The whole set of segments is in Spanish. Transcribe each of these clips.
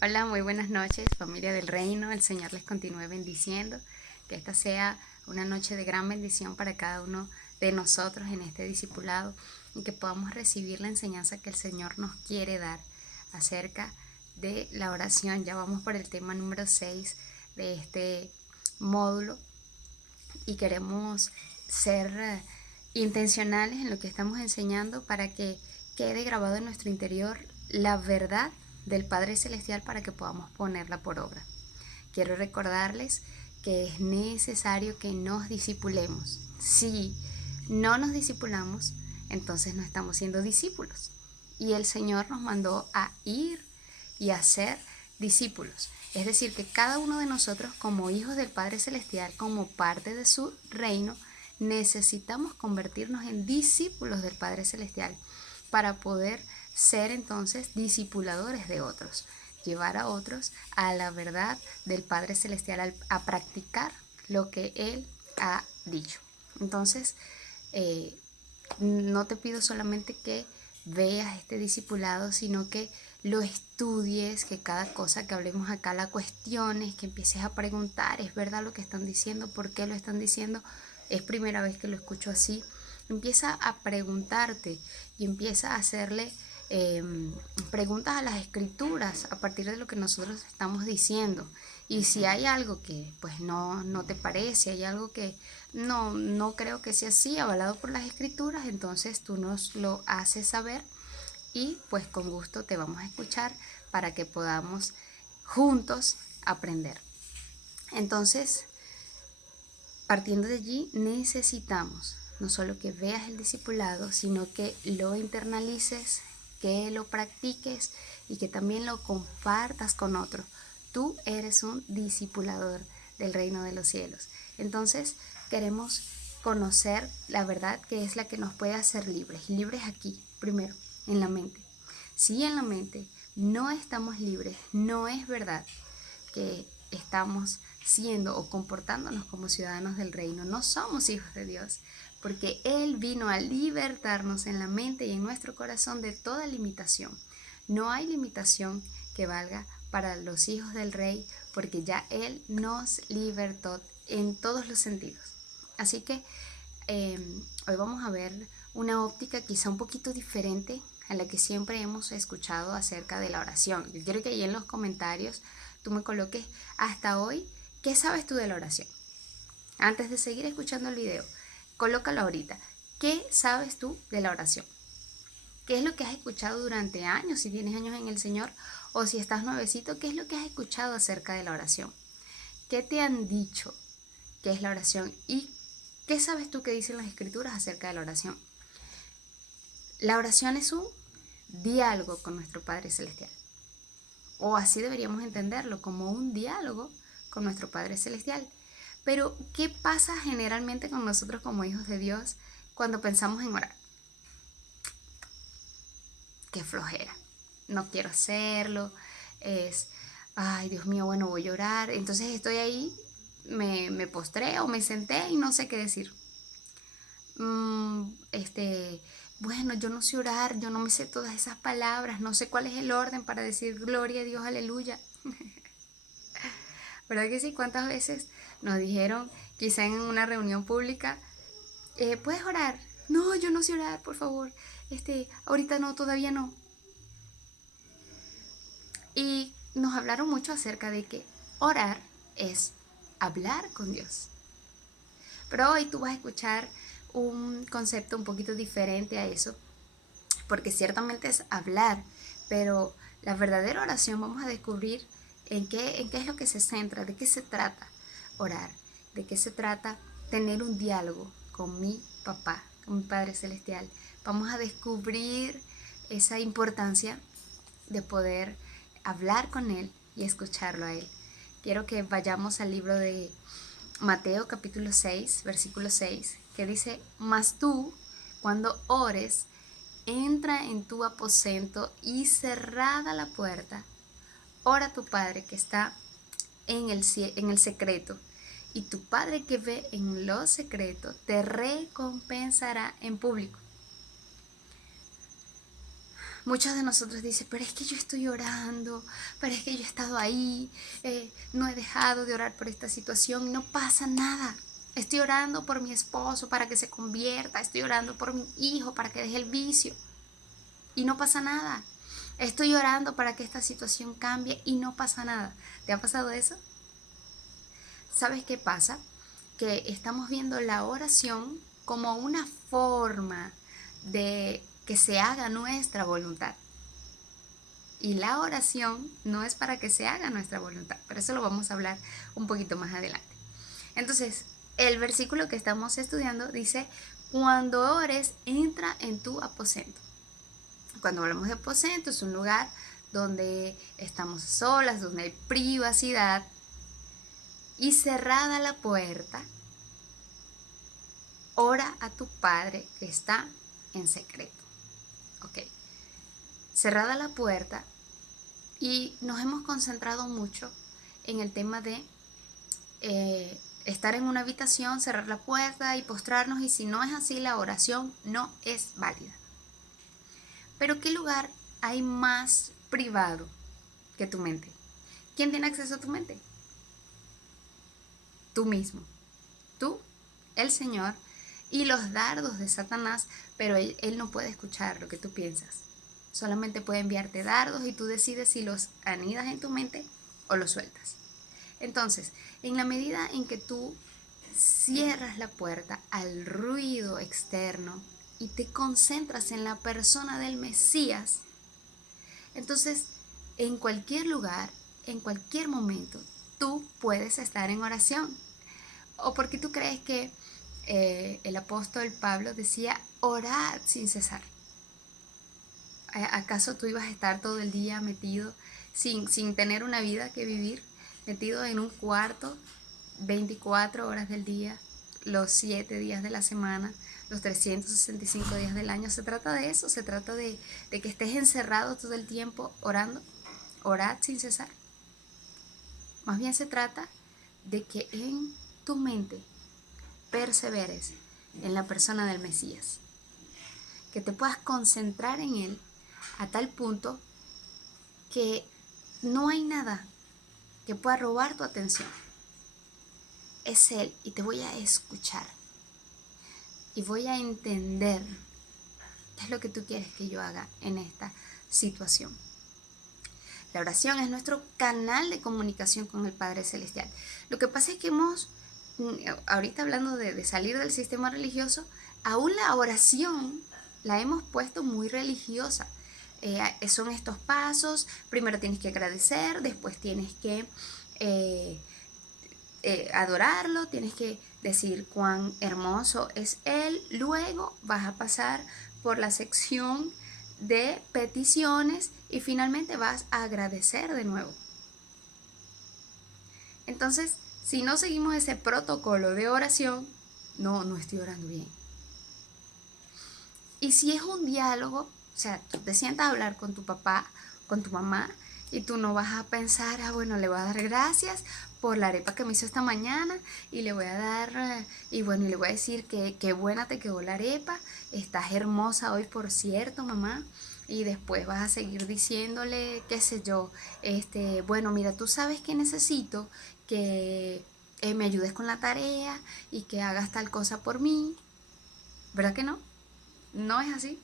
Hola, muy buenas noches, familia del reino. El Señor les continúe bendiciendo. Que esta sea una noche de gran bendición para cada uno de nosotros en este discipulado y que podamos recibir la enseñanza que el Señor nos quiere dar acerca de la oración. Ya vamos por el tema número 6 de este módulo y queremos ser intencionales en lo que estamos enseñando para que quede grabado en nuestro interior la verdad del Padre Celestial para que podamos ponerla por obra. Quiero recordarles que es necesario que nos discipulemos. Si no nos discipulamos, entonces no estamos siendo discípulos. Y el Señor nos mandó a ir y a ser discípulos. Es decir, que cada uno de nosotros como hijos del Padre Celestial, como parte de su reino, necesitamos convertirnos en discípulos del Padre Celestial para poder ser entonces discipuladores de otros, llevar a otros a la verdad del Padre Celestial, a practicar lo que Él ha dicho. Entonces, no te pido solamente que veas este discipulado, sino que lo estudies, que cada cosa que hablemos acá la cuestiones, que empieces a preguntar, ¿es verdad lo que están diciendo? ¿Por qué lo están diciendo? ¿Es primera vez que lo escucho así? Empieza a preguntarte y empieza a hacerle eh, preguntas a las escrituras a partir de lo que nosotros estamos diciendo. Y si hay algo que pues no te parece, hay algo que no creo que sea así, avalado por las escrituras, entonces tú nos lo haces saber y pues con gusto te vamos a escuchar para que podamos juntos aprender. Entonces, partiendo de allí, necesitamos no solo que veas el discipulado, sino que lo internalices, que lo practiques y que también lo compartas con otro. Tú eres un discipulador del reino de los cielos. Entonces, queremos conocer la verdad que es la que nos puede hacer libres. Libres aquí, primero, en la mente. Si en la mente no estamos libres, no es verdad que estamos siendo o comportándonos como ciudadanos del reino. No somos hijos de Dios, porque Él vino a libertarnos en la mente y en nuestro corazón de toda limitación. No hay limitación que valga para los hijos del rey, porque ya Él nos libertó en todos los sentidos. Así que hoy vamos a ver una óptica quizá un poquito diferente a la que siempre hemos escuchado acerca de la oración. Yo quiero que ahí en los comentarios tú me coloques hasta hoy, ¿qué sabes tú de la oración? Antes de seguir escuchando el video, colócalo ahorita. ¿Qué sabes tú de la oración? ¿Qué es lo que has escuchado durante años, si tienes años en el Señor, o si estás nuevecito, qué es lo que has escuchado acerca de la oración? ¿Qué te han dicho que es la oración? ¿Y qué sabes tú que dicen las escrituras acerca de la oración? La oración es un diálogo con nuestro Padre Celestial. O así deberíamos entenderlo, como un diálogo con nuestro Padre Celestial. Pero, ¿qué pasa generalmente con nosotros como hijos de Dios cuando pensamos en orar? Qué flojera. No quiero hacerlo. Es, ay, Dios mío, bueno, voy a orar. Entonces estoy ahí, me postré o me senté y no sé qué decir. Este, bueno, yo no sé orar, yo no me sé todas esas palabras, no sé cuál es el orden para decir gloria a Dios, aleluya. ¿Verdad que sí? ¿Cuántas veces nos dijeron, quizá en una reunión pública, ¿puedes orar? No, yo no sé orar, por favor. Ahorita no, todavía no. Y nos hablaron mucho acerca de que orar es hablar con Dios. Pero hoy tú vas a escuchar un concepto un poquito diferente a eso, porque ciertamente es hablar, pero la verdadera oración vamos a descubrir en qué es lo que se centra, de qué se trata orar, de qué se trata tener un diálogo con mi papá, con mi Padre Celestial. Vamos a descubrir esa importancia de poder hablar con Él y escucharlo a Él. Quiero que vayamos al libro de Mateo capítulo 6, versículo 6, que dice, mas tú, cuando ores, entra en tu aposento y cerrada la puerta, ora a tu Padre que está en el secreto, y tu Padre que ve en lo secreto te recompensará en público. Muchos de nosotros dicen, pero es que yo estoy orando, pero es que yo he estado ahí, no he dejado de orar por esta situación, no pasa nada. Estoy orando por mi esposo para que se convierta, estoy orando por mi hijo para que deje el vicio y no pasa nada. Estoy orando para que esta situación cambie y no pasa nada. ¿Te ha pasado eso? ¿Sabes qué pasa? Que estamos viendo la oración como una forma de que se haga nuestra voluntad. Y la oración no es para que se haga nuestra voluntad, pero eso lo vamos a hablar un poquito más adelante. Entonces, el versículo que estamos estudiando dice, cuando ores, entra en tu aposento. Cuando hablamos de aposento, es un lugar donde estamos solas, donde hay privacidad, y cerrada la puerta, ora a tu Padre que está en secreto. Ok. Cerrada la puerta, y nos hemos concentrado mucho en el tema de estar en una habitación, cerrar la puerta y postrarnos, y si no es así, la oración no es válida. Pero ¿qué lugar hay más privado que tu mente? ¿Quién tiene acceso a tu mente? Tú mismo. Tú, el Señor, y los dardos de Satanás, pero él no puede escuchar lo que tú piensas. Solamente puede enviarte dardos y tú decides si los anidas en tu mente o los sueltas. Entonces, en la medida en que tú cierras la puerta al ruido externo y te concentras en la persona del Mesías, entonces en cualquier lugar, en cualquier momento, tú puedes estar en oración. ¿O porque tú crees que el apóstol Pablo decía, orad sin cesar? ¿Acaso tú ibas a estar todo el día metido, sin tener una vida que vivir, metido en un cuarto 24 horas del día, los 7 días de la semana, los 365 días del año? Se trata de eso, se trata de que estés encerrado todo el tiempo orando, orad sin cesar. Más bien se trata de que en tu mente perseveres en la persona del Mesías, que te puedas concentrar en él a tal punto que no hay nada que pueda robar tu atención. Es él, y te voy a escuchar y voy a entender qué es lo que tú quieres que yo haga en esta situación. La oración es nuestro canal de comunicación con el Padre Celestial. Lo que pasa es que ahorita hablando de salir del sistema religioso, aún la oración la hemos puesto muy religiosa. Son estos pasos: primero tienes que agradecer, después tienes que adorarlo, tienes que decir cuán hermoso es Él, luego vas a pasar por la sección de peticiones y finalmente vas a agradecer de nuevo. Entonces, si no seguimos ese protocolo de oración, no estoy orando bien. Y si es un diálogo, o sea, tú te sientas a hablar con tu papá, con tu mamá, y tú no vas a pensar, bueno, le voy a dar gracias por la arepa que me hizo esta mañana, y le voy a dar, y le voy a decir que qué buena te quedó la arepa, estás hermosa hoy, por cierto, mamá. Y después vas a seguir diciéndole, qué sé yo, bueno, mira, tú sabes que necesito que me ayudes con la tarea y que hagas tal cosa por mí. ¿Verdad que no? No es así.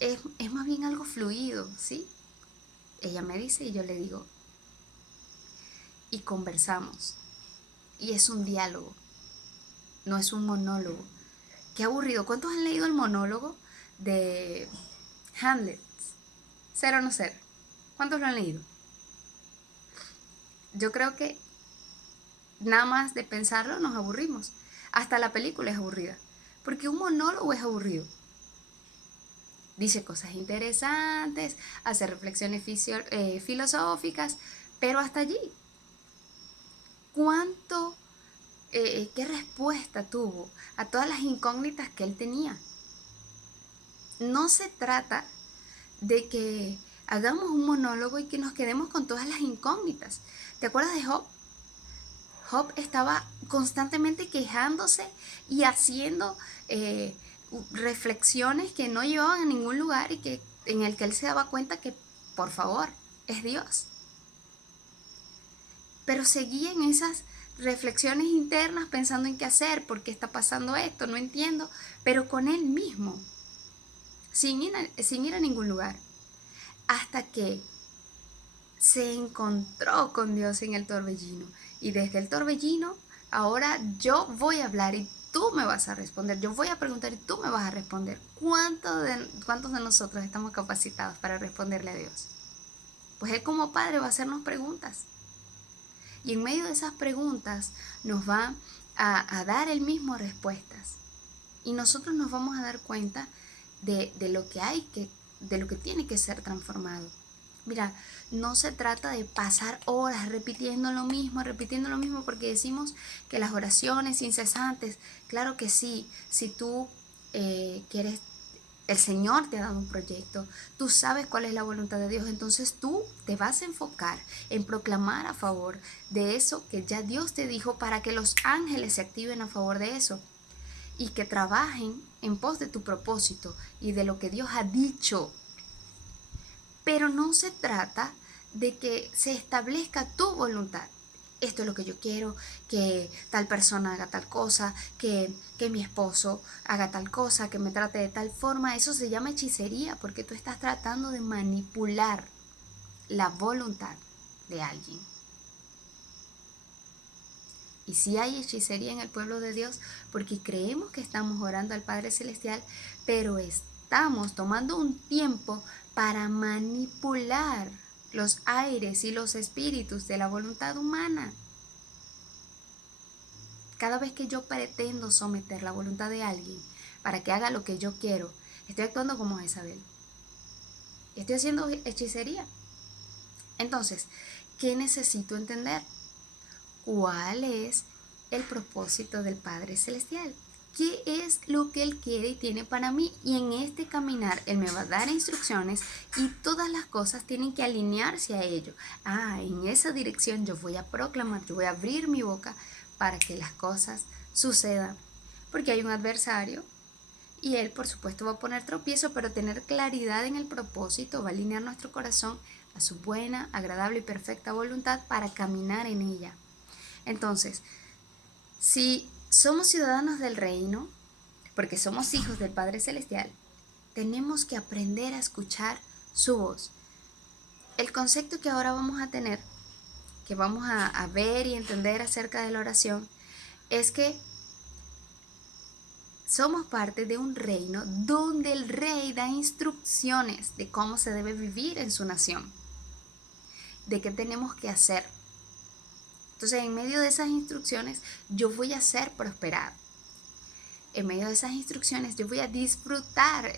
Es más bien algo fluido, ¿sí? Ella me dice y yo le digo. Y conversamos. Y es un diálogo, no es un monólogo. Qué aburrido. ¿Cuántos han leído el monólogo de Hamlet? ¿Ser o no ser? ¿Cuántos lo han leído? Yo creo que nada más de pensarlo nos aburrimos. Hasta la película es aburrida. Porque un monólogo es aburrido. Dice cosas interesantes, hace reflexiones filosóficas, pero hasta allí. ¿Qué respuesta tuvo a todas las incógnitas que él tenía? No se trata de que hagamos un monólogo y que nos quedemos con todas las incógnitas. ¿Te acuerdas de Job? Job estaba constantemente quejándose y haciendo reflexiones que no llevaban a ningún lugar y que en el que él se daba cuenta que, por favor, es Dios. Pero seguía en esas reflexiones internas pensando en qué hacer, por qué está pasando esto, no entiendo, pero con él mismo, sin ir a ningún lugar, hasta que se encontró con Dios en el torbellino. Y desde el torbellino, ahora yo voy a hablar y tú me vas a responder. Yo voy a preguntar y tú me vas a responder. ¿Cuántos de nosotros estamos capacitados para responderle a Dios? Pues Él como Padre va a hacernos preguntas. Y en medio de esas preguntas nos va a dar Él mismo respuestas. Y nosotros nos vamos a dar cuenta de lo que de lo que tiene que ser transformado. Mira, no se trata de pasar horas repitiendo lo mismo, porque decimos que las oraciones incesantes, claro que sí, si tú quieres, el Señor te ha dado un proyecto, tú sabes cuál es la voluntad de Dios, entonces tú te vas a enfocar en proclamar a favor de eso que ya Dios te dijo para que los ángeles se activen a favor de eso y que trabajen en pos de tu propósito y de lo que Dios ha dicho. Pero no se trata de que se establezca tu voluntad. Esto es lo que yo quiero, que tal persona haga tal cosa, que mi esposo haga tal cosa, que me trate de tal forma. Eso se llama hechicería porque tú estás tratando de manipular la voluntad de alguien. Y sí hay hechicería en el pueblo de Dios porque creemos que estamos orando al Padre Celestial, pero estamos tomando un tiempo para manipular los aires y los espíritus de la voluntad humana. Cada vez que yo pretendo someter la voluntad de alguien para que haga lo que yo quiero, estoy actuando como Jezabel. Estoy haciendo hechicería. Entonces, ¿qué necesito entender? ¿Cuál es el propósito del Padre Celestial? ¿Qué es lo que Él quiere y tiene para mí? Y en este caminar Él me va a dar instrucciones y todas las cosas tienen que alinearse a ello. En esa dirección yo voy a proclamar, yo voy a abrir mi boca para que las cosas sucedan. Porque hay un adversario y Él por supuesto va a poner tropiezo, pero tener claridad en el propósito va a alinear nuestro corazón a su buena, agradable y perfecta voluntad para caminar en ella. Entonces, si somos ciudadanos del reino, porque somos hijos del Padre Celestial, tenemos que aprender a escuchar su voz. El concepto que ahora vamos a tener, que vamos a ver y entender acerca de la oración, es que somos parte de un reino donde el rey da instrucciones de cómo se debe vivir en su nación, de qué tenemos que hacer. Entonces, en medio de esas instrucciones, yo voy a ser prosperado. En medio de esas instrucciones, yo voy a disfrutar.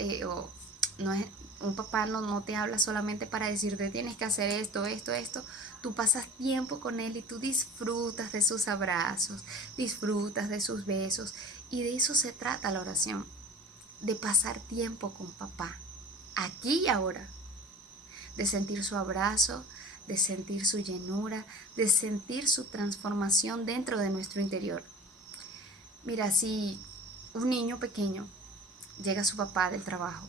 No es, un papá no te habla solamente para decirte tienes que hacer esto, esto, esto. Tú pasas tiempo con él y tú disfrutas de sus abrazos, disfrutas de sus besos. Y de eso se trata la oración, de pasar tiempo con papá, aquí y ahora, de sentir su abrazo, de sentir su llenura, de sentir su transformación dentro de nuestro interior. Mira, si un niño pequeño llega a su papá del trabajo,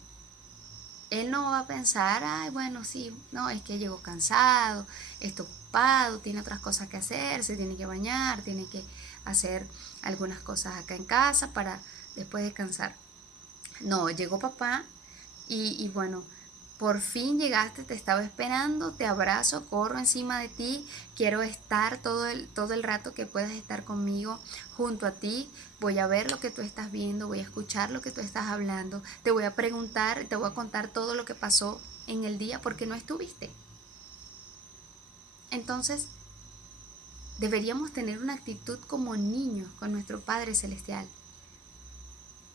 él no va a pensar, bueno, sí, no, es que llegó cansado, está ocupado, tiene otras cosas que hacer, se tiene que bañar, tiene que hacer algunas cosas acá en casa para después descansar. No, llegó papá y bueno, por fin llegaste, te estaba esperando, te abrazo, corro encima de ti, quiero estar todo el rato que puedas estar conmigo junto a ti, voy a ver lo que tú estás viendo, voy a escuchar lo que tú estás hablando, te voy a preguntar, te voy a contar todo lo que pasó en el día porque no estuviste. Entonces, deberíamos tener una actitud como niños con nuestro Padre Celestial.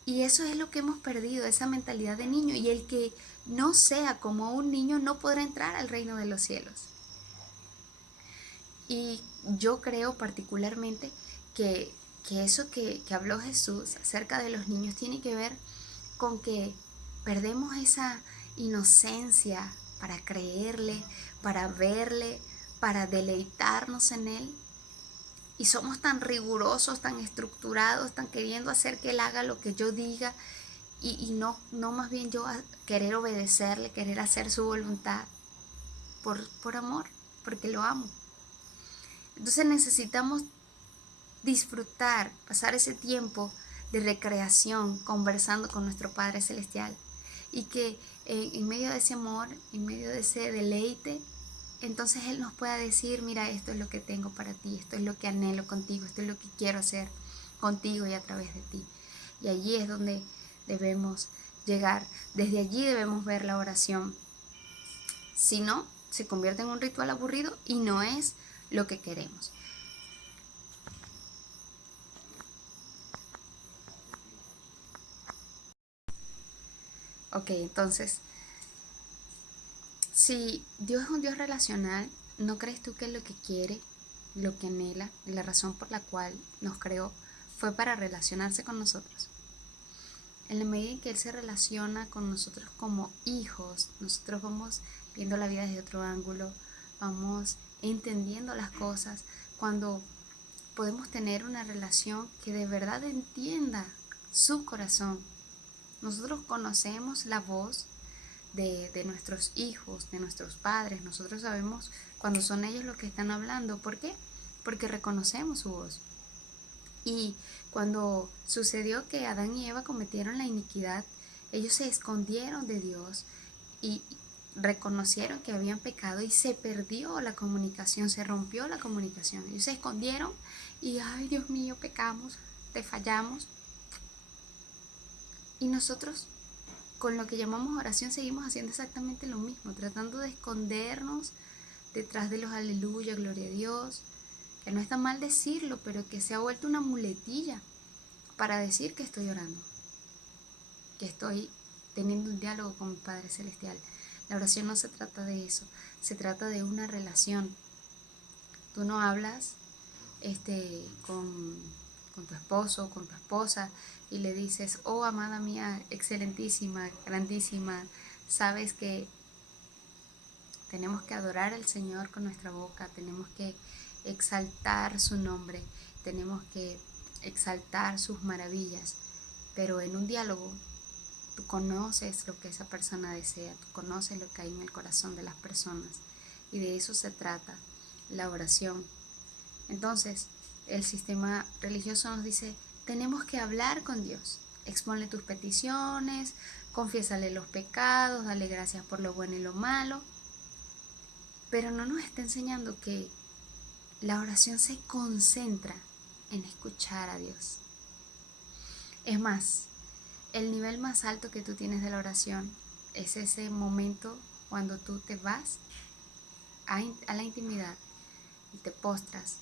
Y eso es lo que hemos perdido, esa mentalidad de niño. Y el que no sea como un niño no podrá entrar al reino de los cielos. Y yo creo particularmente que eso que habló Jesús acerca de los niños tiene que ver con que perdemos esa inocencia para creerle, para verle, para deleitarnos en él. Y somos tan rigurosos, tan estructurados, tan queriendo hacer que él haga lo que yo diga. y no más bien yo a querer obedecerle, querer hacer su voluntad por amor, porque lo amo. Entonces necesitamos disfrutar, pasar ese tiempo de recreación conversando con nuestro Padre Celestial y que en medio de ese amor, en medio de ese deleite, entonces Él nos pueda decir, mira, esto es lo que tengo para ti, esto es lo que anhelo contigo, esto es lo que quiero hacer contigo y a través de ti. Y allí es donde debemos llegar, desde allí debemos ver la oración. Si no, se convierte en un ritual aburrido y no es lo que queremos. Ok, entonces, si Dios es un Dios relacional, ¿no crees tú que lo que quiere, lo que anhela, la razón por la cual nos creó, fue para relacionarse con nosotros? En la medida en que Él se relaciona con nosotros como hijos, nosotros vamos viendo la vida desde otro ángulo, vamos entendiendo las cosas, cuando podemos tener una relación que de verdad entienda su corazón. Nosotros conocemos la voz de nuestros hijos, de nuestros padres. Nosotros sabemos cuando son ellos los que están hablando. ¿Por qué? Porque reconocemos su voz. Y cuando sucedió que Adán y Eva cometieron la iniquidad, ellos se escondieron de Dios y reconocieron que habían pecado y se perdió la comunicación, se rompió la comunicación. Ellos se escondieron y, ay Dios mío, pecamos, te fallamos. Y nosotros con lo que llamamos oración seguimos haciendo exactamente lo mismo, tratando de escondernos detrás de los aleluya, gloria a Dios, que no está mal decirlo, pero que se ha vuelto una muletilla para decir que estoy orando, que estoy teniendo un diálogo con mi Padre Celestial. La oración no se trata de eso, se trata de una relación. Tú no hablas con tu esposo, con tu esposa, y le dices, oh amada mía, excelentísima, grandísima, sabes que tenemos que adorar al Señor con nuestra boca, tenemos que exaltar su nombre, tenemos que exaltar sus maravillas, pero en un diálogo tú conoces lo que esa persona desea, tú conoces lo que hay en el corazón de las personas y de eso se trata la oración. Entonces, el sistema religioso nos dice, tenemos que hablar con Dios, exponle tus peticiones, confiésale los pecados, dale gracias por lo bueno y lo malo, pero no nos está enseñando que la oración se concentra en escuchar a Dios. Es más, el nivel más alto que tú tienes de la oración es ese momento cuando tú te vas a la intimidad y te postras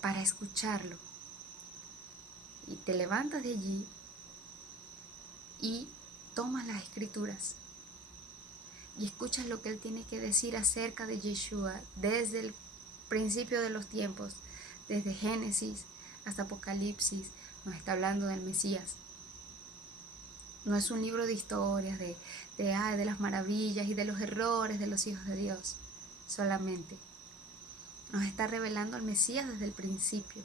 para escucharlo y te levantas de allí y tomas las escrituras y escuchas lo que Él tiene que decir acerca de Yeshua desde el principio de los tiempos, desde Génesis hasta Apocalipsis, nos está hablando del Mesías. No es un libro de historias, de las maravillas y de los errores de los hijos de Dios, solamente. Nos está revelando al Mesías desde el principio.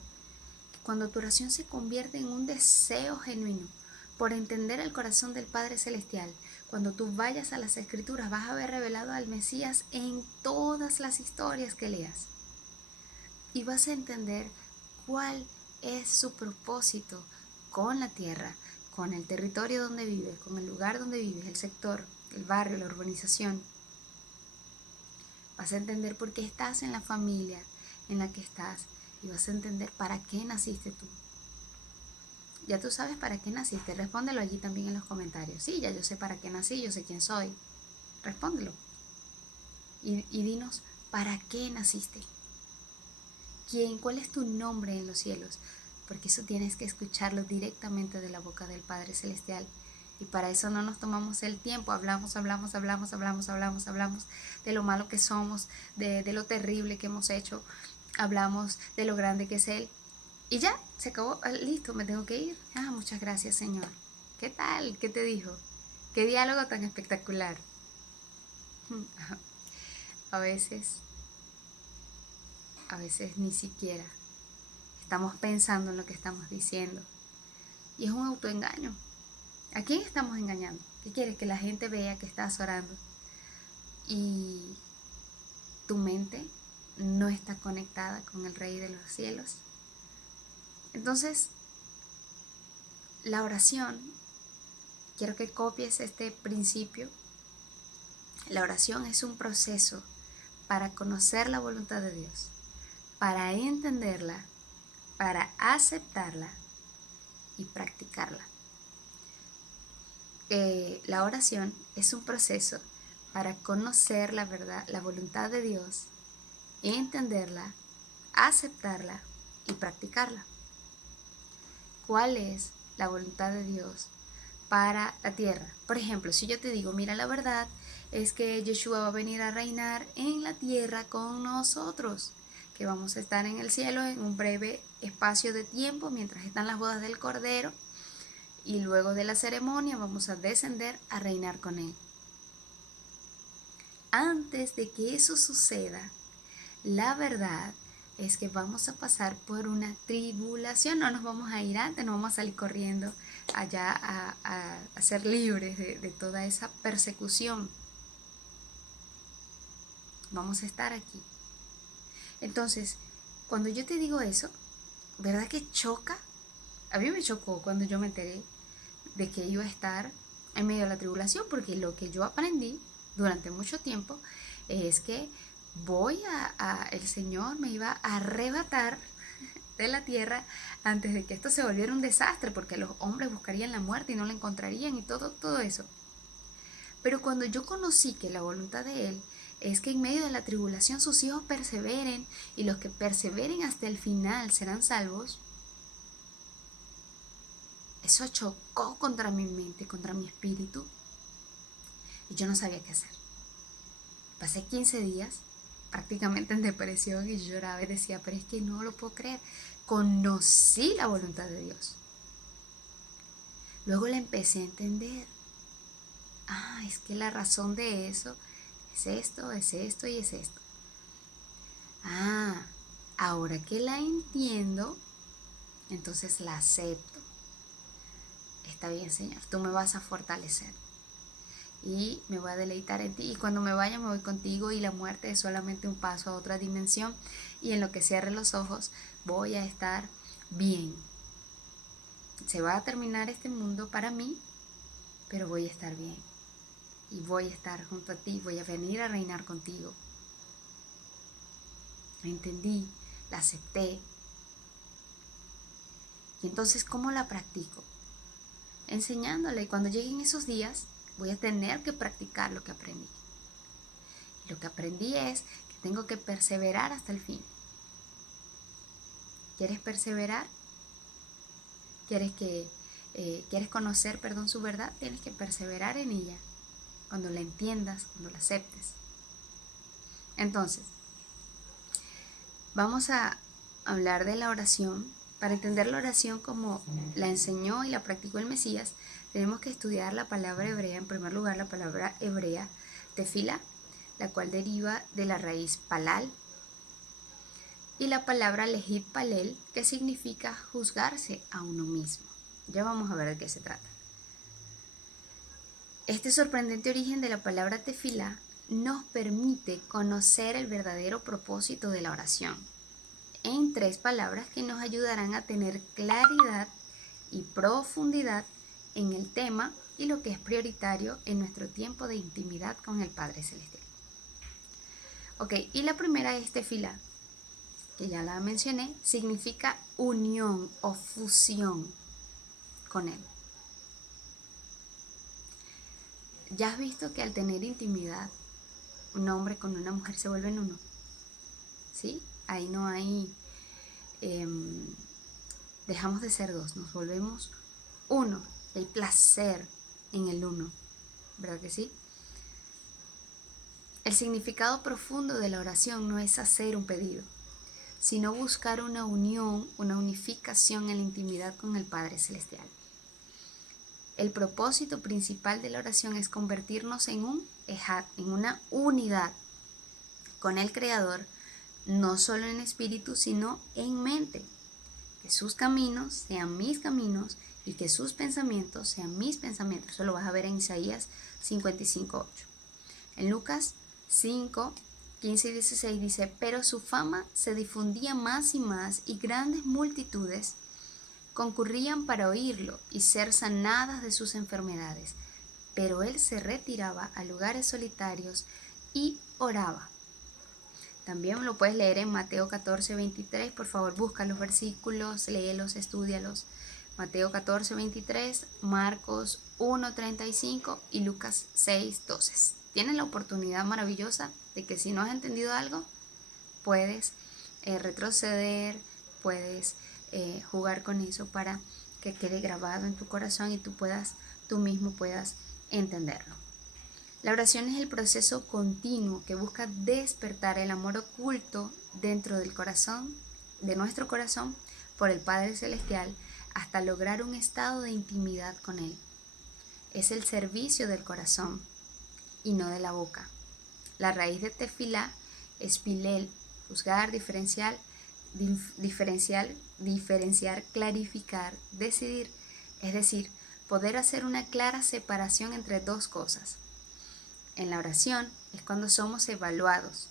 Cuando tu oración se convierte en un deseo genuino por entender el corazón del Padre Celestial, cuando tú vayas a las Escrituras vas a ver revelado al Mesías en todas las historias que leas. Y vas a entender cuál es su propósito con la tierra, con el territorio donde vives, con el lugar donde vives, el sector, el barrio, la urbanización. Vas a entender por qué estás en la familia en la que estás y vas a entender para qué naciste tú. Ya tú sabes para qué naciste, respóndelo allí también en los comentarios. Sí, ya yo sé para qué nací, yo sé quién soy. Respóndelo. Y dinos, ¿para qué naciste? ¿Quién? ¿Cuál es tu nombre en los cielos? Porque eso tienes que escucharlo directamente de la boca del Padre Celestial. Y para eso no nos tomamos el tiempo, hablamos de lo malo que somos, de lo terrible que hemos hecho, hablamos de lo grande que es Él. Y ya, se acabó, listo, me tengo que ir. Ah, muchas gracias, Señor. ¿Qué tal? ¿Qué te dijo? ¿Qué diálogo tan espectacular? A veces, a veces ni siquiera estamos pensando en lo que estamos diciendo. Y es un autoengaño. ¿A quién estamos engañando? ¿Qué quieres? Que la gente vea que estás orando y tu mente no está conectada con el Rey de los cielos. Entonces, la oración, quiero que copies este principio. La oración es un proceso para conocer la voluntad de Dios, para entenderla, para aceptarla y practicarla. La oración es un proceso para conocer la verdad, la voluntad de Dios, entenderla, aceptarla y practicarla. ¿Cuál es la voluntad de Dios para la tierra? Por ejemplo, si yo te digo, mira, la verdad es que Yeshua va a venir a reinar en la tierra con nosotros, que vamos a estar en el cielo en un breve espacio de tiempo mientras están las bodas del Cordero, y luego de la ceremonia vamos a descender a reinar con Él. Antes de que eso suceda, la verdad es que vamos a pasar por una tribulación. No nos vamos a ir antes, no vamos a salir corriendo allá a ser libres de toda esa persecución. Vamos a estar aquí. Entonces, cuando yo te digo eso, ¿verdad que choca? A mí me chocó cuando yo me enteré de que iba a estar en medio de la tribulación, porque lo que yo aprendí durante mucho tiempo es que el Señor me iba a arrebatar de la tierra antes de que esto se volviera un desastre, porque los hombres buscarían la muerte y no la encontrarían y todo eso. Pero cuando yo conocí que la voluntad de Él es que en medio de la tribulación sus hijos perseveren y los que perseveren hasta el final serán salvos, eso chocó contra mi mente, contra mi espíritu, y yo no sabía qué hacer. Pasé 15 días prácticamente en depresión y lloraba y decía, pero es que no lo puedo creer. Conocí la voluntad de Dios. Luego la empecé a entender. Es que la razón de eso es esto y es esto. Ahora que la entiendo, entonces la acepto. Está bien, Señor, tú me vas a fortalecer y me voy a deleitar en ti, y cuando me vaya me voy contigo, y la muerte es solamente un paso a otra dimensión, y en lo que cierre los ojos voy a estar bien. Se va a terminar este mundo para mí, pero voy a estar bien y voy a estar junto a ti, voy a venir a reinar contigo. La entendí, la acepté. Y entonces, ¿cómo la practico? Enseñándola, y cuando lleguen esos días voy a tener que practicar lo que aprendí. Y lo que aprendí es que tengo que perseverar hasta el fin. ¿Quieres perseverar? ¿Quieres conocer, su verdad? Tienes que perseverar en ella. Cuando la entiendas, cuando la aceptes. Entonces, vamos a hablar de la oración. Para entender la oración como la enseñó y la practicó el Mesías, tenemos que estudiar la palabra hebrea. En primer lugar, la palabra hebrea tefila, la cual deriva de la raíz palal, y la palabra lejit palel, que significa juzgarse a uno mismo. Ya vamos a ver de qué se trata. Este sorprendente origen de la palabra tefila nos permite conocer el verdadero propósito de la oración en 3 palabras que nos ayudarán a tener claridad y profundidad en el tema y lo que es prioritario en nuestro tiempo de intimidad con el Padre Celestial. Y la primera es tefila, que ya la mencioné, significa unión o fusión con Él. ¿Ya has visto que al tener intimidad, un hombre con una mujer se vuelven uno? ¿Sí? Ahí no hay... dejamos de ser dos, nos volvemos uno. Hay placer en el uno, ¿verdad que sí? El significado profundo de la oración no es hacer un pedido, sino buscar una unión, una unificación en la intimidad con el Padre Celestial. El propósito principal de la oración es convertirnos en un ejad, en una unidad con el Creador, no solo en espíritu, sino en mente. Que sus caminos sean mis caminos y que sus pensamientos sean mis pensamientos. Eso lo vas a ver en Isaías 55:8. En Lucas 5, 15 y 16 dice, pero su fama se difundía más y más y grandes multitudes concurrían para oírlo y ser sanadas de sus enfermedades. Pero él se retiraba a lugares solitarios y oraba. También lo puedes leer en Mateo 14:23. Por favor, busca los versículos, léelos, estúdialos. Mateo 14:23, Marcos 1:35 y Lucas 6:12. Tienes la oportunidad maravillosa de que si no has entendido algo, puedes retroceder, puedes jugar con eso para que quede grabado en tu corazón y tú mismo puedas entenderlo. La oración es el proceso continuo que busca despertar el amor oculto dentro del corazón, de nuestro corazón, por el Padre Celestial, hasta lograr un estado de intimidad con Él. Es el servicio del corazón y no de la boca. La raíz de tefilá es pilel, juzgar, diferenciar, clarificar, decidir, es decir, poder hacer una clara separación entre dos cosas. En la oración es cuando somos evaluados,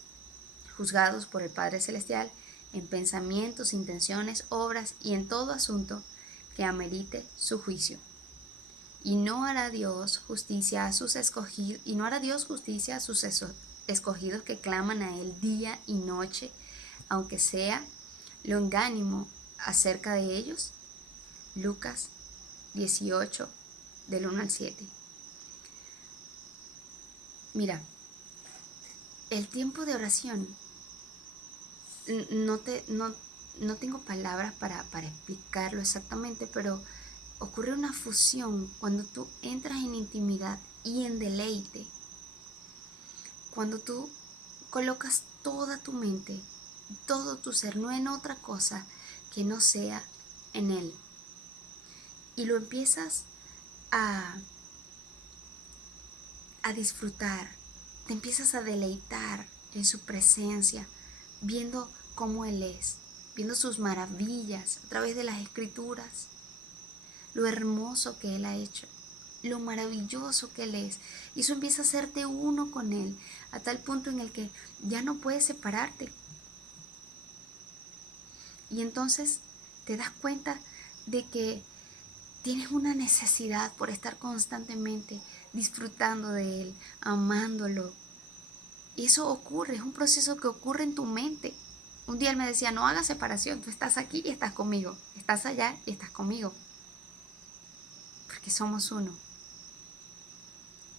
juzgados por el Padre Celestial en pensamientos, intenciones, obras y en todo asunto que amerite su juicio. Y no hará Dios justicia a sus escogidos, escogidos que claman a Él día y noche, aunque sea longánimo acerca de ellos. Lucas 18, del 1 al 7. Mira, el tiempo de oración, no tengo palabras para explicarlo exactamente, pero ocurre una fusión cuando tú entras en intimidad y en deleite. Cuando tú colocas toda tu mente, todo tu ser, no en otra cosa que no sea en Él. Y lo empiezas a disfrutar, te empiezas a deleitar en su presencia, viendo cómo Él es, viendo sus maravillas a través de las escrituras, lo hermoso que Él ha hecho, lo maravilloso que Él es. Y eso empieza a hacerte uno con Él, a tal punto en el que ya no puedes separarte. Y entonces te das cuenta de que tienes una necesidad por estar constantemente disfrutando de Él, amándolo. Y eso ocurre, es un proceso que ocurre en tu mente. Un día Él me decía, no hagas separación, tú estás aquí y estás conmigo, estás allá y estás conmigo, porque somos uno.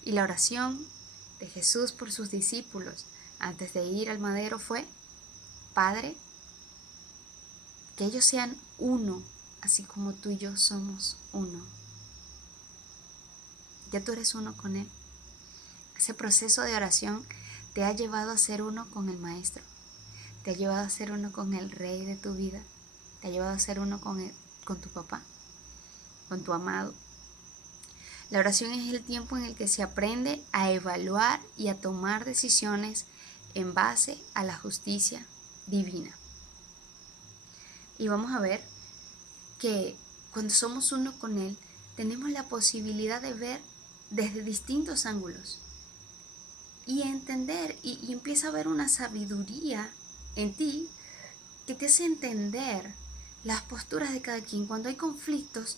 Y la oración de Jesús por sus discípulos antes de ir al madero fue, Padre, que ellos sean uno, así como tú y yo somos uno. Ya tú eres uno con Él. Ese proceso de oración te ha llevado a ser uno con el Maestro, te ha llevado a ser uno con el Rey de tu vida, te ha llevado a ser uno con tu papá, con tu amado. La oración es el tiempo en el que se aprende a evaluar y a tomar decisiones en base a la justicia divina. Y vamos a ver que cuando somos uno con Él, tenemos la posibilidad de ver desde distintos ángulos y entender, y empieza a haber una sabiduría en ti que te hace entender las posturas de cada quien. Cuando hay conflictos,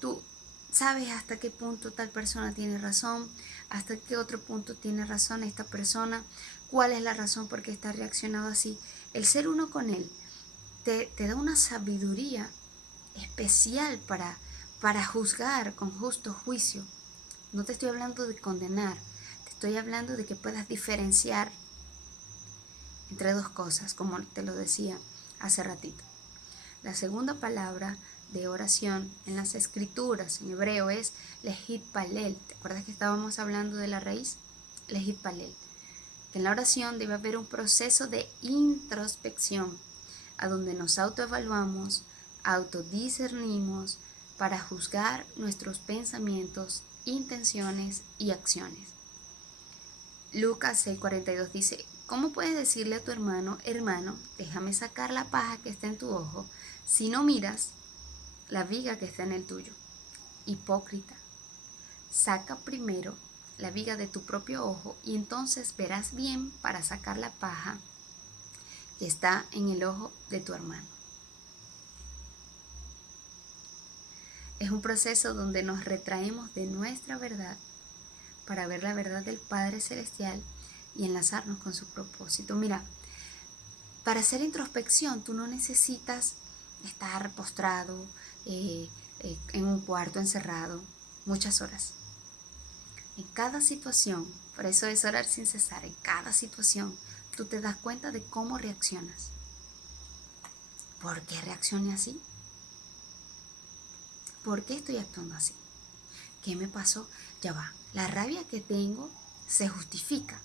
tú sabes hasta qué punto tal persona tiene razón, hasta qué otro punto tiene razón esta persona, cuál es la razón por qué está reaccionando así. El ser uno con Él te da una sabiduría especial para juzgar con justo juicio. No te estoy hablando de condenar, te estoy hablando de que puedas diferenciar entre dos cosas, como te lo decía hace ratito. La segunda palabra de oración en las escrituras en hebreo es lehit palel. ¿Te acuerdas que estábamos hablando de la raíz? Lehit palel. Que en la oración debe haber un proceso de introspección, a donde nos autoevaluamos, autodiscernimos para juzgar nuestros pensamientos, intenciones y acciones. Lucas 6:42 dice, ¿cómo puedes decirle a tu hermano, déjame sacar la paja que está en tu ojo, si no miras la viga que está en el tuyo? hipócrita, saca primero la viga de tu propio ojo y entonces verás bien para sacar la paja que está en el ojo de tu hermano. Es un proceso donde nos retraemos de nuestra verdad para ver la verdad del Padre Celestial y enlazarnos con su propósito. Mira, para hacer introspección tú no necesitas estar postrado en un cuarto encerrado muchas horas. En cada situación, por eso es orar sin cesar, en cada situación tú te das cuenta de cómo reaccionas. ¿Por qué reaccioné así? ¿Por qué estoy actuando así? ¿Qué me pasó? Ya va, la rabia que tengo se justifica.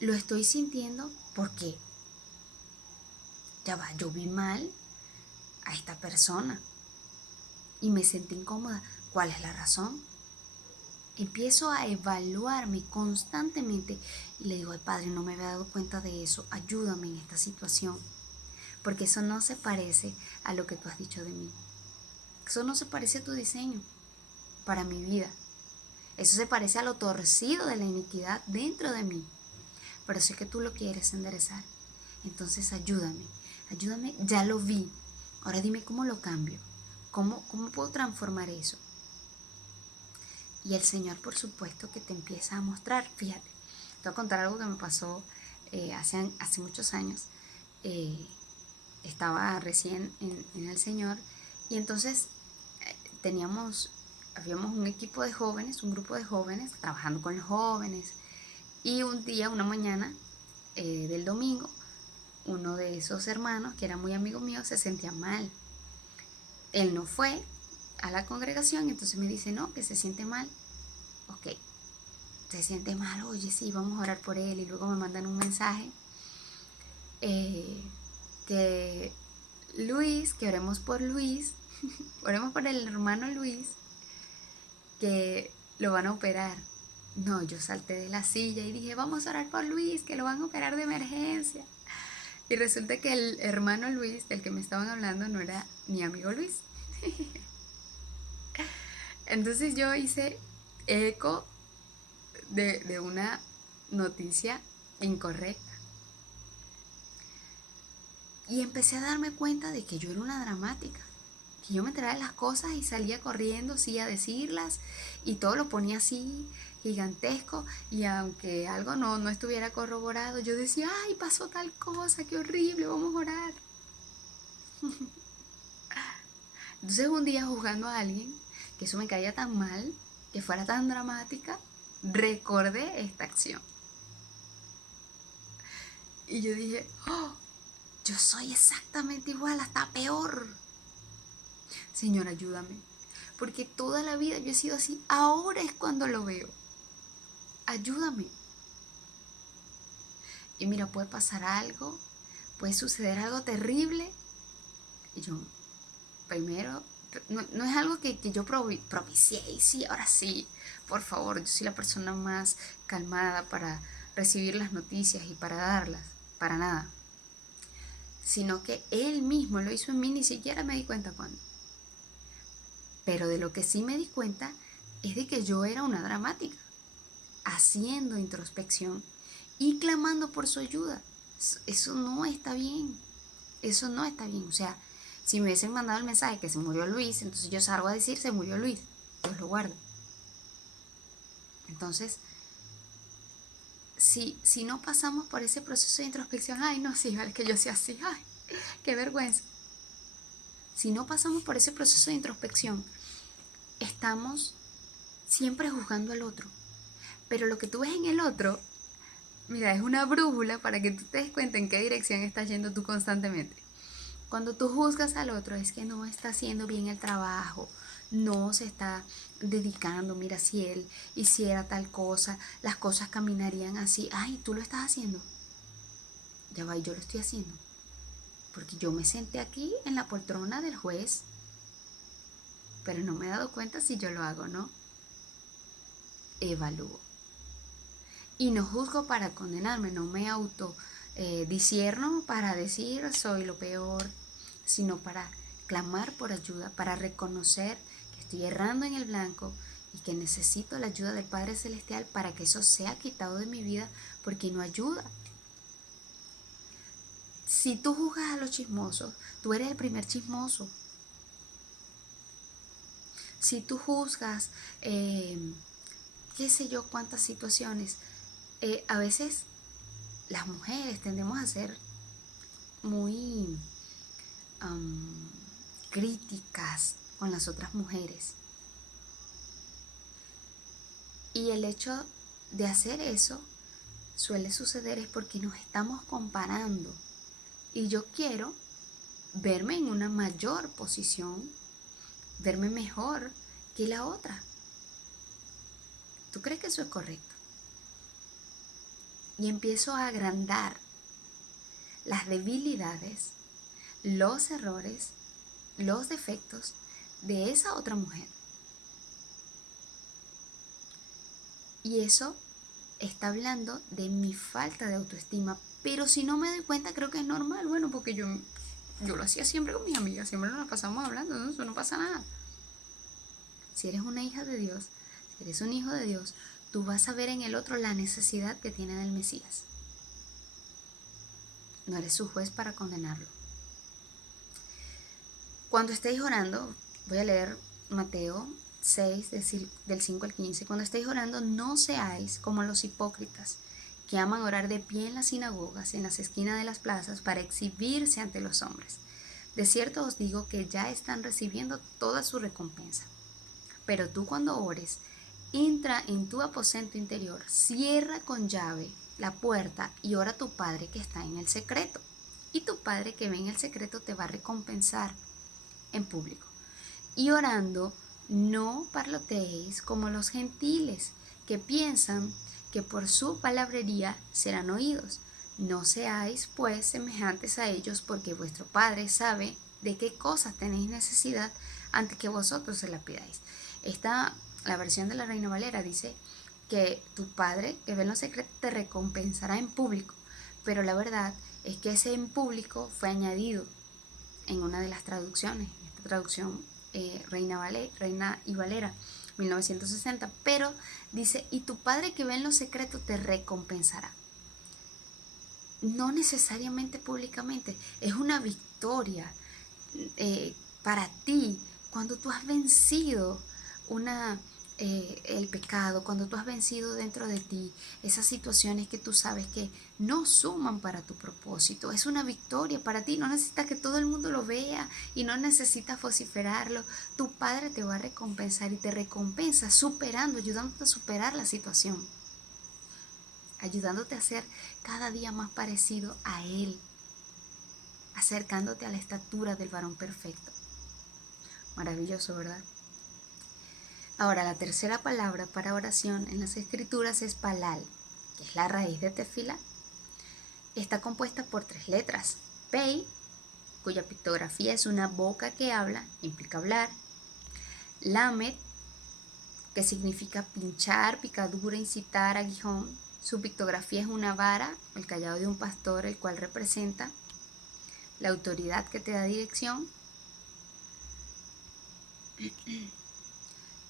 Lo estoy sintiendo porque, ya va, yo vi mal a esta persona y me sentí incómoda. ¿Cuál es la razón? Empiezo a evaluarme constantemente y le digo, ay Padre, no me había dado cuenta de eso, ayúdame en esta situación, porque eso no se parece a lo que tú has dicho de mí. Eso no se parece a tu diseño para mi vida. Eso se parece a lo torcido de la iniquidad dentro de mí. Pero sé que tú lo quieres enderezar. Entonces ayúdame, ya lo vi. Ahora dime cómo lo cambio. ¿Cómo puedo transformar eso? Y el Señor, por supuesto, que te empieza a mostrar. Fíjate, te voy a contar algo que me pasó hace muchos años. Estaba recién en el Señor y entonces habíamos un equipo de jóvenes, un grupo de jóvenes, trabajando con los jóvenes. Y un día, una mañana del domingo, uno de esos hermanos, que era muy amigo mío, se sentía mal. Él no fue a la congregación, entonces me dice, no, que se siente mal. Ok, se siente mal, oye, sí, vamos a orar por él. Y luego me mandan un mensaje que Luis, que oremos por Luis, oremos por el hermano Luis, que lo van a operar. No, yo salté de la silla y dije, vamos a orar por Luis, que lo van a operar de emergencia. Y resulta que el hermano Luis, del que me estaban hablando, no era mi amigo Luis. Entonces yo hice eco de una noticia incorrecta. Y empecé a darme cuenta de que yo era una dramática. Que yo me enteraba de las cosas y salía corriendo, sí, a decirlas. Y todo lo ponía así, gigantesco. Y aunque algo no estuviera corroborado, yo decía, ay, pasó tal cosa, qué horrible, vamos a orar. Entonces un día juzgando a alguien, que eso me caía tan mal, que fuera tan dramática, recordé esta acción. Y yo dije, oh, yo soy exactamente igual, hasta peor. Señor, ayúdame. Porque toda la vida yo he sido así. Ahora es cuando lo veo. Ayúdame. Y mira, puede pasar algo, puede suceder algo terrible. Y yo, primero, no es algo que yo propicié. Y sí, ahora sí, por favor, yo soy la persona más calmada para recibir las noticias y para darlas. Para nada. Sino que él mismo lo hizo en mí, ni siquiera me di cuenta cuándo. Pero de lo que sí me di cuenta es de que yo era una dramática, haciendo introspección y clamando por su ayuda. Eso no está bien. Eso no está bien. O sea, si me hubiesen mandado el mensaje que se murió Luis, entonces yo salgo a decir se murió Luis. Dios lo guarda. Entonces, si no pasamos por ese proceso de introspección, ay, no, sí, vale, que yo sea así, ay, qué vergüenza. Si no pasamos por ese proceso de introspección, estamos siempre juzgando al otro. Pero lo que tú ves en el otro, mira, es una brújula para que tú te des cuenta en qué dirección estás yendo tú constantemente. Cuando tú juzgas al otro es que no está haciendo bien el trabajo, no se está dedicando, mira, si él hiciera tal cosa, las cosas caminarían así. Ay, tú lo estás haciendo. Ya va, y yo lo estoy haciendo. Porque yo me senté aquí en la poltrona del juez, pero no me he dado cuenta si yo lo hago o no. Evalúo. Y no juzgo para condenarme, no me discierno para decir soy lo peor, sino para clamar por ayuda, para reconocer que estoy errando en el blanco y que necesito la ayuda del Padre Celestial para que eso sea quitado de mi vida, porque no ayuda. Si tú juzgas a los chismosos, tú eres el primer chismoso. Si tú juzgas, qué sé yo, cuántas situaciones, a veces las mujeres tendemos a ser muy críticas con las otras mujeres. Y el hecho de hacer eso suele suceder es porque nos estamos comparando. Y yo quiero verme en una mayor posición, verme mejor que la otra. ¿Tú crees que eso es correcto? Y empiezo a agrandar las debilidades, los errores, los defectos de esa otra mujer. Y eso está hablando de mi falta de autoestima. Pero si no me doy cuenta, creo que es normal. Bueno, porque yo lo hacía siempre con mis amigas, siempre nos la pasamos hablando, ¿no? Eso no pasa nada. Si eres una hija de Dios, si eres un hijo de Dios, tú vas a ver en el otro la necesidad que tiene del Mesías. No eres su juez para condenarlo. Cuando estéis orando, voy a leer Mateo 6, del 5 al 15. Cuando estéis orando, no seáis como los hipócritas, que aman orar de pie en las sinagogas, en las esquinas de las plazas, para exhibirse ante los hombres. De cierto os digo que ya están recibiendo toda su recompensa. Pero tú, cuando ores, entra en tu aposento interior, cierra con llave la puerta y ora a tu Padre que está en el secreto. Y tu Padre que ve en el secreto te va a recompensar en público. Y orando, no parloteéis como los gentiles, que piensan que por su palabrería serán oídos. No seáis pues semejantes a ellos, porque vuestro Padre sabe de qué cosas tenéis necesidad antes que vosotros se la pidáis. La versión de la Reina Valera dice que tu Padre que ve en lo secreto te recompensará en público, pero la verdad es que ese en público fue añadido en una de las traducciones, esta traducción Reina y Valera 1960, pero dice, y tu Padre que ve en lo secreto te recompensará. No necesariamente públicamente, es una victoria para ti cuando tú has vencido el pecado, cuando tú has vencido dentro de ti esas situaciones que tú sabes que no suman para tu propósito. Es una victoria para ti, no necesitas que todo el mundo lo vea y no necesitas vociferarlo. Tu Padre te va a recompensar y te recompensa superando, ayudándote a superar la situación, ayudándote a ser cada día más parecido a Él, acercándote a la estatura del varón perfecto. Maravilloso, ¿verdad? Ahora, la tercera palabra para oración en las escrituras es palal, que es la raíz de tefila. Está compuesta por 3 letras. Pei, cuya pictografía es una boca que habla, implica hablar. Lamed, que significa pinchar, picadura, incitar, aguijón. Su pictografía es una vara, el cayado de un pastor, el cual representa la autoridad que te da dirección.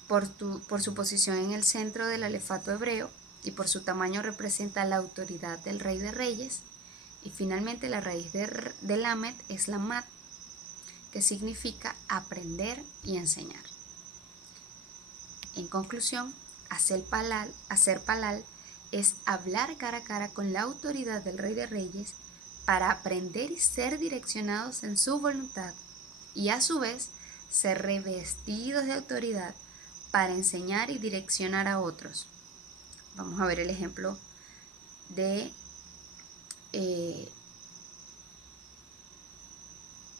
Por su posición en el centro del alefato hebreo y por su tamaño representa la autoridad del Rey de Reyes. Y finalmente la raíz de Lamed es la mat, que significa aprender y enseñar. En conclusión, hacer palal es hablar cara a cara con la autoridad del Rey de Reyes para aprender y ser direccionados en su voluntad, y a su vez ser revestidos de autoridad para enseñar y direccionar a otros. Vamos a ver el ejemplo de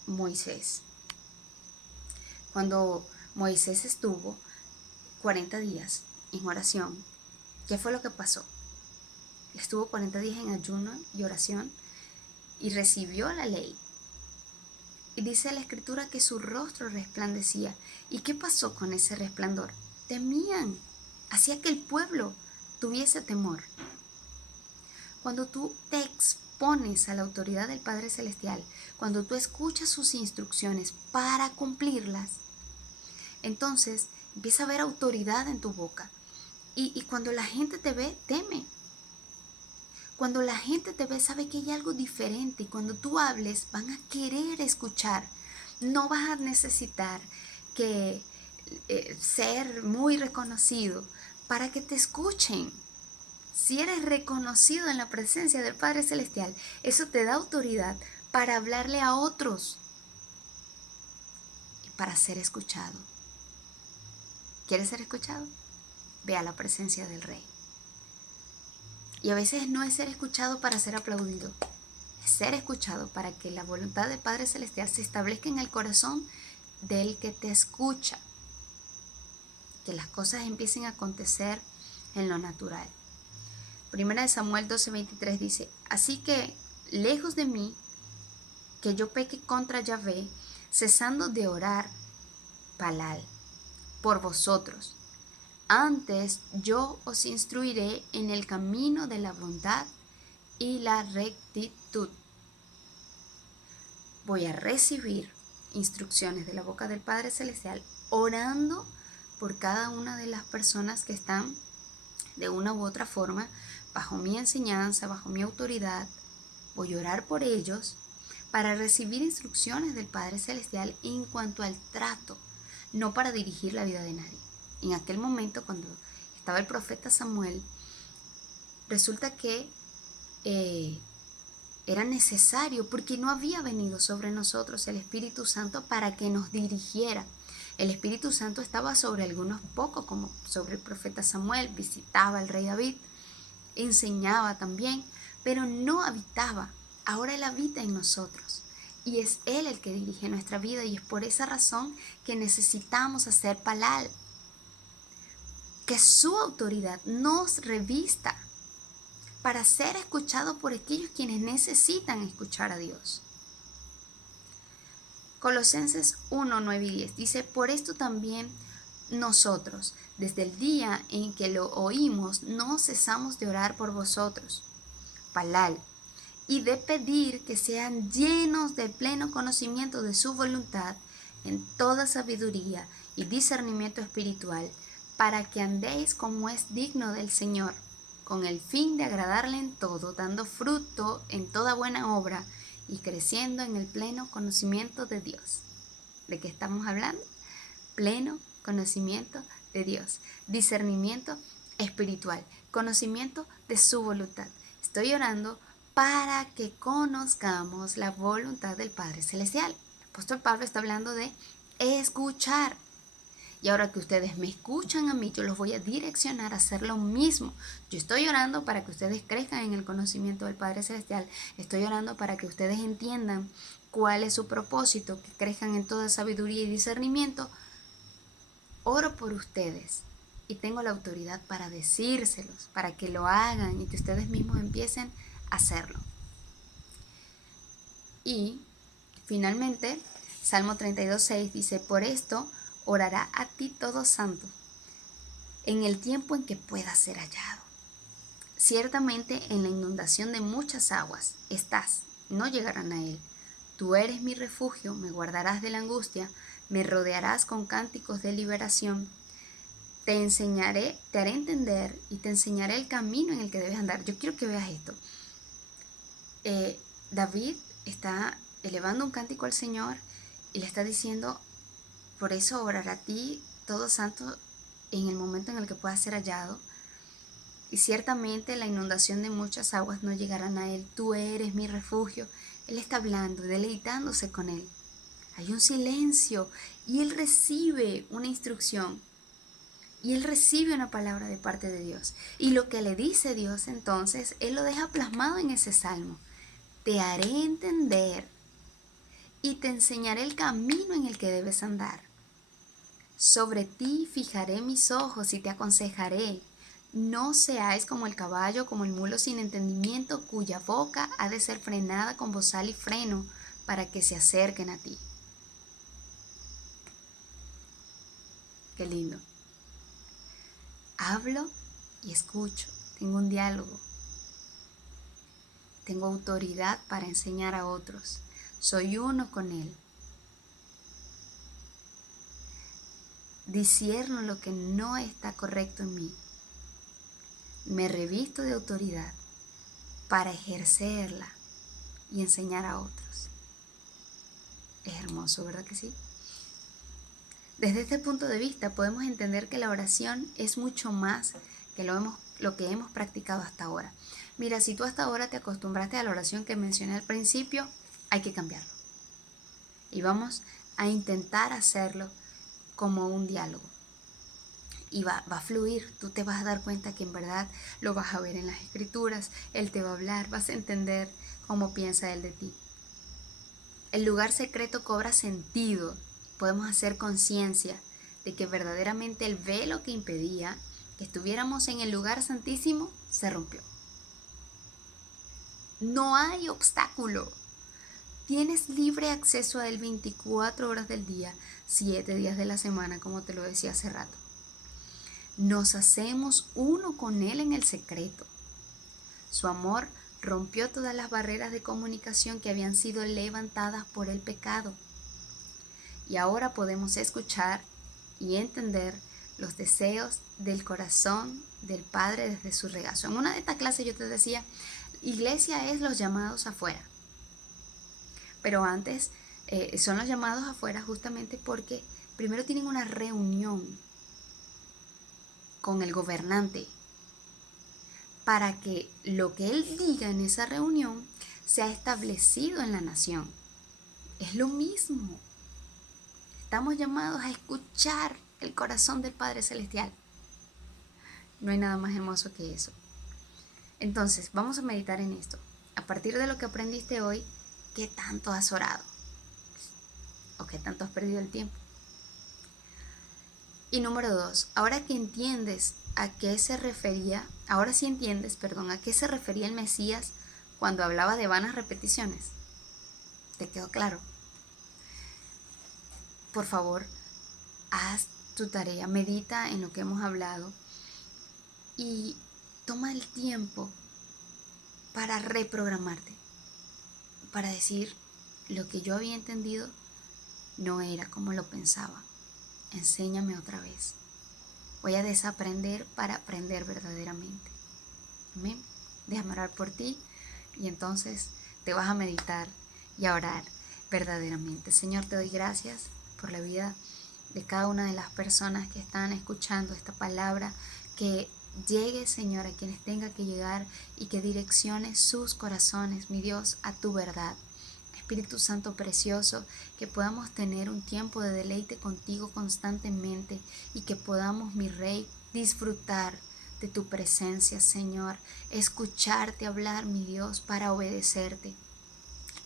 Moisés. Cuando Moisés estuvo 40 días en oración, ¿qué fue lo que pasó? Estuvo 40 días en ayuno y oración y recibió la ley. Y dice la escritura que su rostro resplandecía. ¿Y qué pasó con ese resplandor? Temían. Hacía que el pueblo tuviese temor. Cuando tú te expones a la autoridad del Padre Celestial, cuando tú escuchas sus instrucciones para cumplirlas, Entonces empieza a haber autoridad en tu boca. Y cuando la gente te ve, teme. Cuando la gente te ve, sabe que hay algo diferente. Y cuando tú hables, van a querer escuchar. No vas a necesitar que ser muy reconocido para que te escuchen. Si eres reconocido en la presencia del Padre Celestial, eso te da autoridad para hablarle a otros y para ser escuchado. ¿Quieres ser escuchado? Ve a la presencia del Rey. Y a veces no es ser escuchado para ser aplaudido, es ser escuchado para que la voluntad del Padre Celestial se establezca en el corazón del que te escucha. Que las cosas empiecen a acontecer en lo natural. Primera de Samuel 12:23 dice, así que lejos de mí, que yo peque contra Yahvé, cesando de orar, Palal, por vosotros. Antes yo os instruiré en el camino de la bondad y la rectitud. Voy a recibir instrucciones de la boca del Padre Celestial, orando por cada una de las personas que están de una u otra forma bajo mi enseñanza, bajo mi autoridad. Voy a orar por ellos para recibir instrucciones del Padre Celestial en cuanto al trato, no para dirigir la vida de nadie. En aquel momento, cuando estaba el profeta Samuel, resulta que era necesario, porque no había venido sobre nosotros el Espíritu Santo para que nos dirigiera. El Espíritu Santo estaba sobre algunos pocos, como sobre el profeta Samuel, visitaba al rey David, enseñaba también, pero no habitaba. Ahora Él habita en nosotros y es Él el que dirige nuestra vida, y es por esa razón que necesitamos hacer palal, que su autoridad nos revista para ser escuchado por aquellos quienes necesitan escuchar a Dios. Colosenses 1, 9 y 10 dice, por esto también nosotros, desde el día en que lo oímos, no cesamos de orar por vosotros, palal, y de pedir que sean llenos de pleno conocimiento de su voluntad en toda sabiduría y discernimiento espiritual, para que andéis como es digno del Señor, con el fin de agradarle en todo, dando fruto en toda buena obra y creciendo en el pleno conocimiento de Dios. ¿De qué estamos hablando? Pleno conocimiento de Dios, discernimiento espiritual, conocimiento de su voluntad. Estoy orando para que conozcamos la voluntad del Padre Celestial. El apóstol Pablo está hablando de escuchar. Y ahora que ustedes me escuchan a mí, yo los voy a direccionar a hacer lo mismo. Yo estoy orando para que ustedes crezcan en el conocimiento del Padre Celestial. Estoy orando para que ustedes entiendan cuál es su propósito, que crezcan en toda sabiduría y discernimiento. Oro por ustedes y tengo la autoridad para decírselos, para que lo hagan y que ustedes mismos empiecen a hacerlo. Y finalmente, Salmo 32:6 dice, por esto orará a ti todo santo, en el tiempo en que pueda ser hallado. Ciertamente en la inundación de muchas aguas estás, no llegarán a él. Tú eres mi refugio, me guardarás de la angustia, me rodearás con cánticos de liberación. Te enseñaré, te haré entender y te enseñaré el camino en el que debes andar. Yo quiero que veas esto. David está elevando un cántico al Señor y le está diciendo, por eso orará a ti todo santo en el momento en el que pueda ser hallado. Y ciertamente la inundación de muchas aguas no llegarán a él. Tú eres mi refugio. Él está hablando, deleitándose con él. Hay un silencio y él recibe una instrucción. Y él recibe una palabra de parte de Dios. Y lo que le dice Dios entonces, él lo deja plasmado en ese salmo. Te haré entender y te enseñaré el camino en el que debes andar. Sobre ti fijaré mis ojos y te aconsejaré. No seáis como el caballo, como el mulo sin entendimiento, cuya boca ha de ser frenada con bozal y freno, para que se acerquen a ti. Qué lindo. Hablo y escucho. Tengo un diálogo. Tengo autoridad para enseñar a otros. Soy uno con Él. discierno lo que no está correcto en mí, me revisto de autoridad para ejercerla y enseñar a otros. Es hermoso, ¿verdad que sí? Desde este punto de vista podemos entender que la oración es mucho más que lo que hemos practicado hasta ahora. Mira, si tú hasta ahora te acostumbraste a la oración que mencioné al principio, hay que cambiarlo. Y vamos a intentar hacerlo como un diálogo. Y va a fluir, tú te vas a dar cuenta que en verdad lo vas a ver en las escrituras, Él te va a hablar, vas a entender cómo piensa Él de ti. El lugar secreto cobra sentido, podemos hacer conciencia de que verdaderamente el velo que impedía que estuviéramos en el lugar santísimo se rompió. No hay obstáculo. Tienes libre acceso a Él 24 horas del día, 7 días de la semana, como te lo decía hace rato. Nos hacemos uno con Él en el secreto. Su amor rompió todas las barreras de comunicación que habían sido levantadas por el pecado. Y ahora podemos escuchar y entender los deseos del corazón del Padre desde su regazo. En una de estas clases yo te decía, iglesia es los llamados afuera. Pero antes son los llamados afuera justamente porque primero tienen una reunión con el gobernante para que lo que él diga en esa reunión sea establecido en la nación. Es lo mismo. Estamos llamados a escuchar el corazón del Padre Celestial. No hay nada más hermoso que eso. Entonces, vamos a meditar en esto. A partir de lo que aprendiste hoy, ¿qué tanto has orado? ¿O qué tanto has perdido el tiempo? Y número 2, ahora que entiendes a qué se refería, ahora sí entiendes, perdón, a qué se refería el Mesías cuando hablaba de vanas repeticiones. ¿Te quedó claro? Por favor, haz tu tarea, medita en lo que hemos hablado y toma el tiempo para reprogramarte, para decir lo que yo había entendido no era como lo pensaba. Enséñame otra vez. Voy a desaprender para aprender verdaderamente. Amén. Déjame orar por ti y entonces te vas a meditar y a orar verdaderamente. Señor, te doy gracias por la vida de cada una de las personas que están escuchando esta palabra, que llegue, Señor, a quienes tenga que llegar y que direccione sus corazones, mi Dios, a tu verdad. Espíritu Santo precioso, que podamos tener un tiempo de deleite contigo constantemente y que podamos, mi Rey, disfrutar de tu presencia, Señor, escucharte hablar, mi Dios, para obedecerte.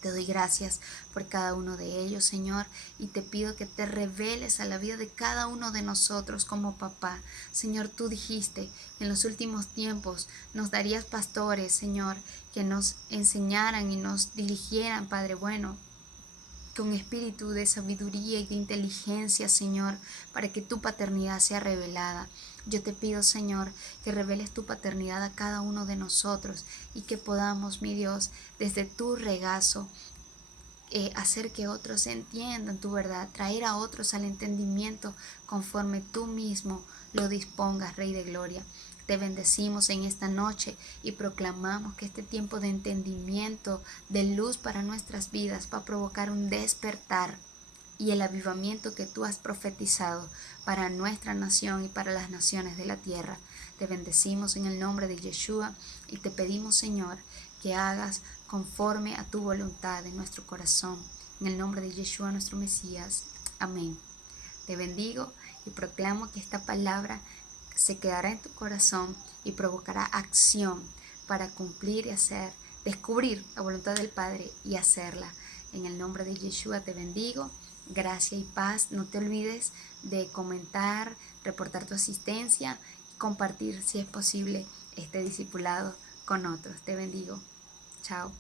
Te doy gracias por cada uno de ellos, Señor, y te pido que te reveles a la vida de cada uno de nosotros como papá. Señor, tú dijiste que en los últimos tiempos nos darías pastores, Señor, que nos enseñaran y nos dirigieran, Padre bueno, con espíritu de sabiduría y de inteligencia, Señor, para que tu paternidad sea revelada. Yo te pido, Señor, que reveles tu paternidad a cada uno de nosotros y que podamos, mi Dios, desde tu regazo, hacer que otros entiendan tu verdad, traer a otros al entendimiento conforme tú mismo lo dispongas, Rey de Gloria. Te bendecimos en esta noche y proclamamos que este tiempo de entendimiento, de luz para nuestras vidas, va a provocar un despertar y el avivamiento que tú has profetizado para nuestra nación y para las naciones de la tierra. Te bendecimos en el nombre de Yeshua y te pedimos, Señor, que hagas conforme a tu voluntad en nuestro corazón. En el nombre de Yeshua, nuestro Mesías. Amén. Te bendigo y proclamo que esta palabra se quedará en tu corazón y provocará acción para cumplir y hacer, descubrir la voluntad del Padre y hacerla. En el nombre de Yeshua te bendigo. Gracia y paz. No te olvides de comentar, reportar tu asistencia y compartir, si es posible, este discipulado con otros. Te bendigo. Chao.